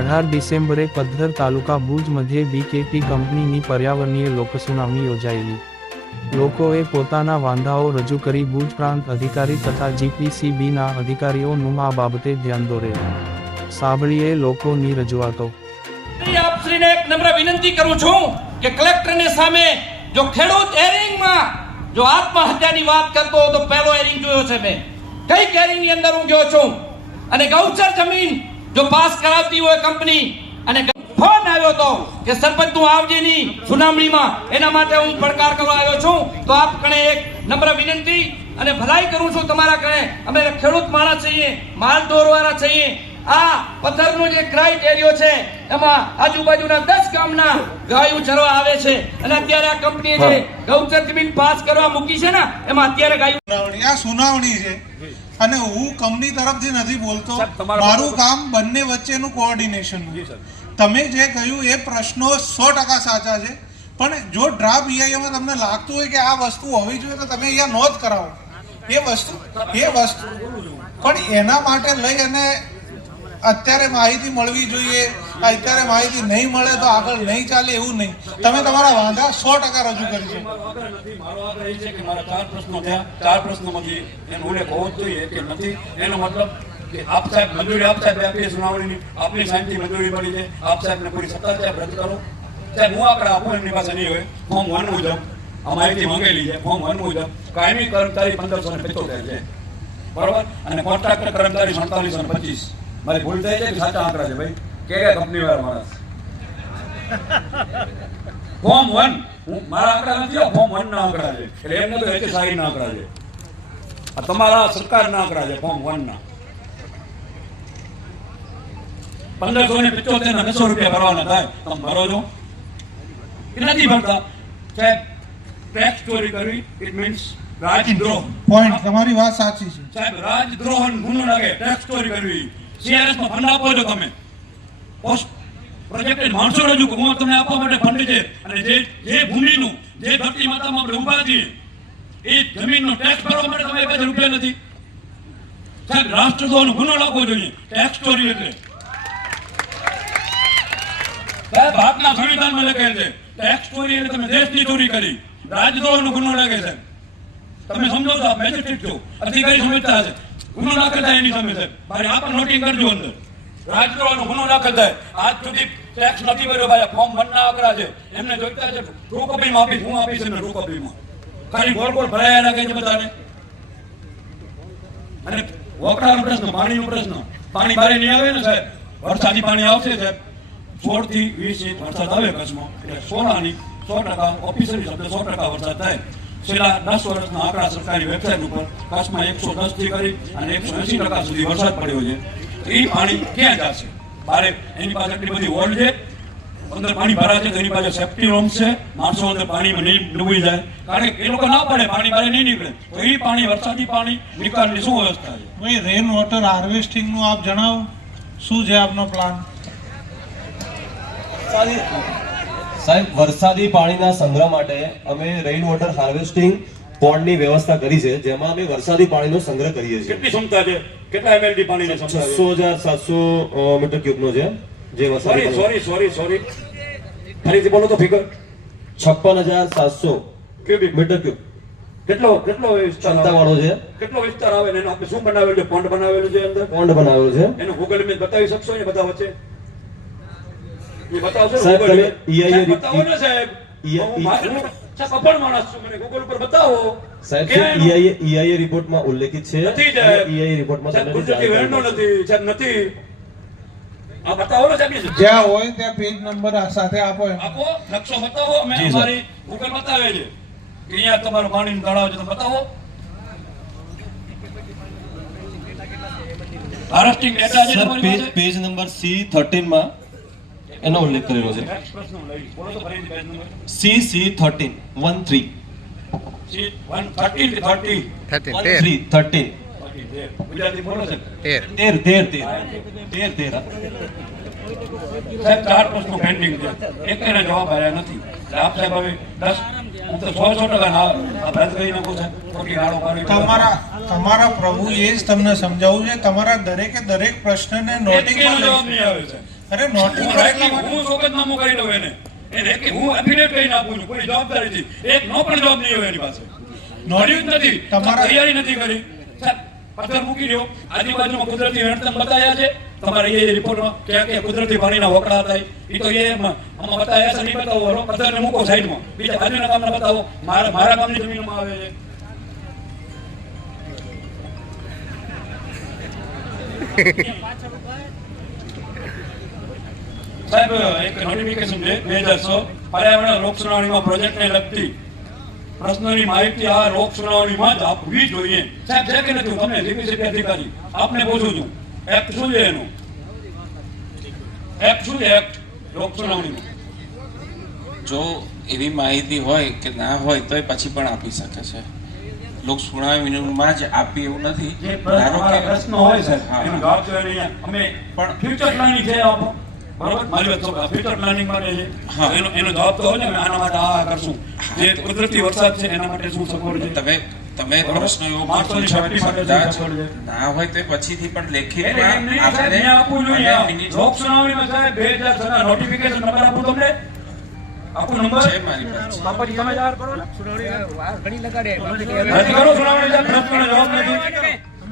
18 ડિસેમ્બરે પદ્ધર તાલુકા ભુજ મધ્યે બીકેટી કંપનીની પર્યાવરણીય લોકસુનાવણી યોજાયેલી. લોકોએ પોતાના વાંધાઓ રજૂ કરી ભુજ પ્રાંત અધિકારી તથા જીપીસીબીના અધિકારીઓનું આ બાબતે ધ્યાન દોરેલ. સાંભળીએ લોકોની રજૂઆતો. આપશ્રીને એક નમ્ર વિનંતી કરું છું કે કલેક્ટરની સામે જો ખેડૂત હેરિંગમાં જો આત્મહત્યાની વાત કરતો હોય તો પહેલો હેરિંગ જોયો છે મેં. કઈ હેરિંગની અંદર હું ગયો છું અને ગૌચર જમીન જો પાસ કરાવતી હોય કંપની અને ફોન આવ્યો તો કે સરપંચ તું આવજે નહીં સુનાવણીમાં, એના માટે હું પડકાર કરવા આવ્યો છું. તો આપ કણે એક નમ્ર વિનંતી અને ભલાઈ કરું છું તમારા કણે. અમે ખેડૂત માણસ છીએ, માલ દોરવાના છીએ. આ પથ્થરનો જે ક્રાઇટેરિયો છે એમાં આજુબાજુના 10 ગામના ગાયો ચરવા આવે છે અને અત્યારે આ કંપની જે ગૌચર જમીન પાસ કરવા મૂકી છે ને એમાં અત્યારે ગાયો આ સુનાવણી છે અને હું કંપની તરફથી નથી બોલતો. મારું કામ બંને વચ્ચેનું કોઓર્ડિનેશન. તમે જે કહ્યું એ પ્રશ્નો 100% સાચા છે, પણ જો ડ્રાફ્ટ ઈઆઈએમાં તમને લાગતું હોય કે આ વસ્તુ હોવી જોઈએ તો તમે અહીંયા નોંધ કરાવો. એ વસ્તુ પણ એના માટે લઈ અને અત્યારે માહિતી મળવી જોઈએ, અત્યારે માહિતી નહીં મળે તો આગળ નહીં ચાલે એવું નહીં. તમે તમારા વાંધા 100% રજૂ કરી છે. મારો આગ્રહ એ છે કે મારા 4 પ્રશ્નો થયા, 4 પ્રશ્નોમાંથી એનો ઉલ્લેખ હોવો જોઈએ કે નથી. એનો મતલબ કે આપ સાહેબ મંજૂરી આપ સાહેબ આપી સુનાવણીની, આપની સાહેબથી મંજૂરી મળી છે, આપ સાહેબને પૂરી સત્તા છે, રદ કરો. સાહેબ હું આંકડા આપું એમની પાસે નહીં હોય. ફોર્મ 1 મુજબ આ માહિતી માંગેલી છે. ફોર્મ 1 મુજબ કાયમી કર્મચારી 1575 છે, બરોબર, અને કોન્ટ્રાક્ટર કર્મચારી 4725. મારી ભૂલ થઈ છે કે સાચા આંકડા છે ભાઈ? કે કંપની વાળા માણસ ફોર્મ 1 મારા આંકડા નથી, ફોર્મ 1 ના આંકડા છે. એટલે એમને તો HSI ના આંકડા છે, આ તમારા સરકારના આંકડા છે. ફોર્મ 1 ના 1575 ના 200 રૂપિયા ભરવાના થાય. તમે ભરો છો કે નથી ભરતા? સાહેબ ટેક્સ ચોરી કરવી ઇટ મીન્સ રાજદ્રોહ. પોઈન્ટ તમારી વાત સાચી છે સાહેબ, રાજદ્રોહ ગુનો લાગે. ટેક્સ ચોરી કરવી. CRS માં ફંડ આપો છો તમે, પોસ્ટ પ્રોજેક્ટેડ માણસો રજૂ હું તમને આપવા માટે ફંડ છે. અને જે ભૂમિનું જે ધરતી માતામાં આપણે ઊભા છીએ એ જમીનનો ટેક્સ ભરવા માટે તમારી પાસે રૂપિયા નથી. સાહેબ, રાષ્ટ્રદ્રોહનો ગુનો લાગવો જોઈએ. ટેક્સ ચોરી એટલે સાહેબ ભારતના સંવિધાનમાં લખેલ છે ટેક્સ ચોરી એટલે તમે દેશની ચોરી કરી. રાજદ્રોહનો ગુનો લાગે છે. તમે સમજો છો, આપ મેજિસ્ટ્રેટ છો, અધિકારી સમજતા હશે. ગુનો દાખલ થાય એની સામે સાહેબ મારે આ પણ નોટિંગ કરજો અંદર. રાજદ્રોહનો ગુનો દાખલ થાય. આજ સુધી ટેક્સ નથી ભર્યો ભાઈ. ફોર્મ 1 ના આંકડા છે, એમને જોઈતા છે ટ્રુ કોપીમાં આપીશ. હું આપીશ એમને ટ્રુ કોપીમાં. ખાલી ગોળ ગોળ ભરાયા રાખે છે બધાને. અને વપરાનો પ્રશ્ન, પાણીનો પ્રશ્ન, પાણી બારે નહીં આવે ને સાહેબ. વરસાદી પાણી આવશે સાહેબ, 16 થી 20 ઇંચ વરસાદ આવે કચ્છમાં. એટલે સોનાની 100% ઓફિશિયલી શબ્દ 100% વરસાદ થાય. છેલ્લા 10 વર્ષના આંકડા સરકારી વેબસાઇટ ઉપર કચ્છમાં 110 થી કરી અને 180% સુધી વરસાદ પડ્યો છે. એ પાણી ક્યાં જશે? બારે એની પાસે એટલી બધી હોલ્ડ છે, અંદર પાણી ભરાય છે તો એની પાસે સેફ્ટી રૂમ્સ છે, માણસો અંદર પાણીમાં નહીં ડૂબી જાય. કારણ કે એ લોકો ના પડે, પાણી બહાર નહીં નીકળે તો એ પાણી, વરસાદી પાણી નિકાલની શું વ્યવસ્થા છે? ભાઈ, રેન વોટર હાર્વેસ્ટિંગનું આપ જણાવો, શું છે આપનો પ્લાન? સાહેબ, વરસાદી પાણીના સંગ્રહ માટે અમે રેઇન વોટર હાર્વેસ્ટિંગ પોન્ડની વ્યવસ્થા કરી છે, જેમાં અમે વરસાદી પાણીનો સંગ્રહ કરીએ છીએ. કેટલી ક્ષમતા છે? કેટલા MLD પાણીની ક્ષમતા છે? 6,700 મીટર ક્યુબનો છે જે વરસાદી. સોરી ફરીથી બોલો તો ફિગર. 56,700 ક્યુબિક મીટર ક્યુબ કેટલો ક્ષમતા વાળો છે. કેટલો વિસ્તાર આવે ને એનો આપણે શું બનાવેલું છે? પોન્ડ બનાવેલું છે અંદર. પોન્ડ બનાવેલો છે. એનું ગૂગલ મેપ બતાવી શકશો? એ બધા વચ્ચે એ બતાવશો સાહેબ, તમે EIA બતાવો ને સાહેબ. સફળ માણસ છું, મને ગૂગલ ઉપર બતાવો. સાહેબ, EIA રિપોર્ટમાં ઉલ્લેખિત છે. નથી સાહેબ, EIA રિપોર્ટમાં સાહેબ ગુજરાતી વેરનો નથી સાહેબ, નથી. આ બતાવો ને સાહેબ. જ્યાં હોય ત્યાં પેજ નંબર સાથે આપો. આપો, નકશો બતાવો. અમે અમારી ગૂગલ બતાવે છે કે અહીંયા તમારું પાણીનું તળાવ છે તો બતાવો. હાર્વેસ્ટિંગ ડેટા છે તમારી પાસે. પેજ નંબર C13 માં એનો ઉલ્લેખ કરેલો છે. C13 ગુજરાતી બોલો છે. 13 સાહેબ 4 પ્રશ્નો પેન્ડિંગ છે, એકને જવાબ આવ્યા નથી. આપ સાહેબ હવે 10 હું તો 100% ના અભ્યાસ કરી નાખું સાહેબ. ખોટી ગાળો પાડી તમારા પ્રભુ એ જ તમને સમજાવું છે. તમારા દરેકે દરેક પ્રશ્નને નોટિંગમાં જવાબ નહીં આવે સાહેબ. અરે નોટિસ હું રાખી સોગંદનામું કરી દઉં એને કે હું એફિડેવિટ કરીને આપું છું, કોઈ જવાબદારી નથી, એક નો પણ જવાબ નહીં હોય એની પાસે, નોંધ્યું જ નથી, તૈયારી નથી કરી, પથ્થર મૂકી દો. આજુબાજુમાં કુદરતી વર્તન બતાવ્યા છે તમારે એ રિપોર્ટમાં કે કુદરતી પાણીના વકડા હતા, એ તો આમાં બતાવ્યા છે, નહીં બતાવો, પથ્થરને મૂકો સાઈડમાં, બીજા બાજુના કામને બતાવો, મારા કામની જમીનમાં આવે છે. સાહેબ એક નોટિફિકેશન છે 2006 પર્યાવરણ લોક સુનાવણીમાં પ્રોજેક્ટને લગતી પ્રશ્નોની માહિતી આ લોક સુનાવણીમાં જ આપવી જોઈએ. સાહેબ છે કે નથી? તમને જીપીસીબી અધિકારી આપને પૂછું છું, એક્ટ શું છે એનું? એક્ટ શું છે એક્ટ લોક સુનાવણીનું? જો એવી માહિતી હોય કે ના હોય તો પછી પણ આપી શકે છે. લોક સુનાવણીમાં જ આપી એવું નથી. ધારો કે પ્રશ્ન હોય સાહેબ એનો જવાબ તો અમે પણ ફ્યુચર પ્લાનિંગ છે આપણો, બરોબર, મારી વાત તો ફ્યુચર પ્લાનિંગ માટે છે, એનો જવાબ તો હોય ને આના માટે આ કરશું, જે કુદરતી વરસાદ છે એના માટે શું સગવડ છે. તમે પ્રશ્ન એવો પૂછો છો, ના હોય તો પછીથી પણ લેખિતમાં આપણે આપવું જોઈએ. લોક સુનાવણીમાં સાહેબ 2006 નોટિફિકેશન નંબર આપું તમને, આપું નંબર છે મારી પાસે. બાપાજી તમે જાહેર કરો ને. ઘણી લગાડે નથી કરો સુનાવણી, સાહેબ પ્રશ્નનો જવાબ નથી.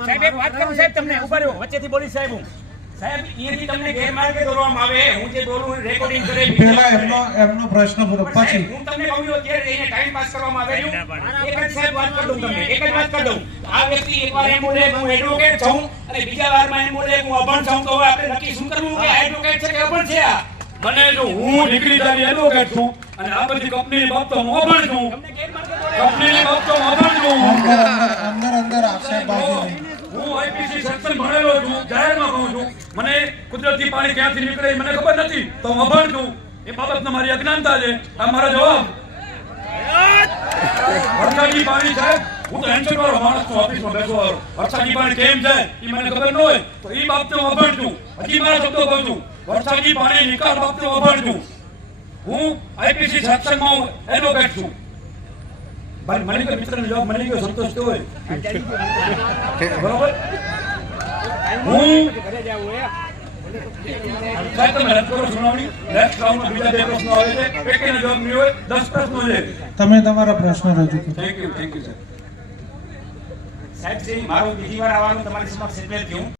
સાહેબ એક વાત કરું સાહેબ, તમને ઉભા રહ્યો વચ્ચેથી બોલી સાહેબ હું સાહેબ અહીંયાથી તમને ગેરમાર્ગે દોરવામાં આવે, હું જે બોલું રેકોર્ડિંગ કરે પહેલા એમનો પ્રશ્ન પૂરો પછી હું તમને કહું છું અત્યારે એને ટાઈમ પાસ કરવામાં આવે છે. એક જ સાહેબ વાત કરી દઉં તમને, એક જ વાત કરી દઉં. આ વ્યક્તિ એકવાર એમ બોલે હું એડવોકેટ છું અને બીજા વારમાં એમ બોલે હું અભણ છું, તો હવે આપણે નક્કી શું કરવું કે આ એડવોકેટ છે કે અભણ છે? આ મને જો હું ડિગ્રી ધારી એડવોકેટ છું અને આ બધી કંપનીની બાબતો હું અભણ છું, તમને ગેરમાર્ગે દોરે કંપનીની બાબતો હું અભણ છું, અંદર આક્ષેપબાજી નહીં. હું આઈપીસી સેક્શન ભણેલો છું, જાહેરમાં કહું છું, મને કુદરતી પાણી ક્યાંથી નીકળે એ મને ખબર નથી, તો હું અભણ છું, એ બાબતનો મારી અજ્ઞાનતા છે. આ મારો જવાબ. વરસાદી પાણી સાહેબ, હું તો એન્સર વાળો માણસ છું, ઓફિસમાં બેસવા વાળો, વરસાદી પાણી કેમ જાય એ મને ખબર ન હોય તો એ બાબતે હું અભણ છું. હજી મારા શબ્દો કહું છું, વરસાદી પાણી નિકાલ બાબતે હું અભણ છું. હું આઈપીસી સેક્શનમાં હું એડવોકેટ છું. ભાઈ મને કોઈ મિત્રનો જવાબ મળી ગયો, સંતોષ તો હોય, બરોબર. હું ઘરે જવું હે સાહેબ તમે રદ કરો સુનાવણી. નેક્સ્ટ રાઉન્ડમાં બીજા 2 પ્રશ્નો આવે છે, એકનો જવાબ નહીં હોય, 10 પ્રશ્નો છે. તમે તમારા પ્રશ્ન રજૂ કરો. Thank you sir. સાહેબ શ્રી મારું બીજી વાર આવવાનું તમારી સમક્ષ એટલે જ થયું.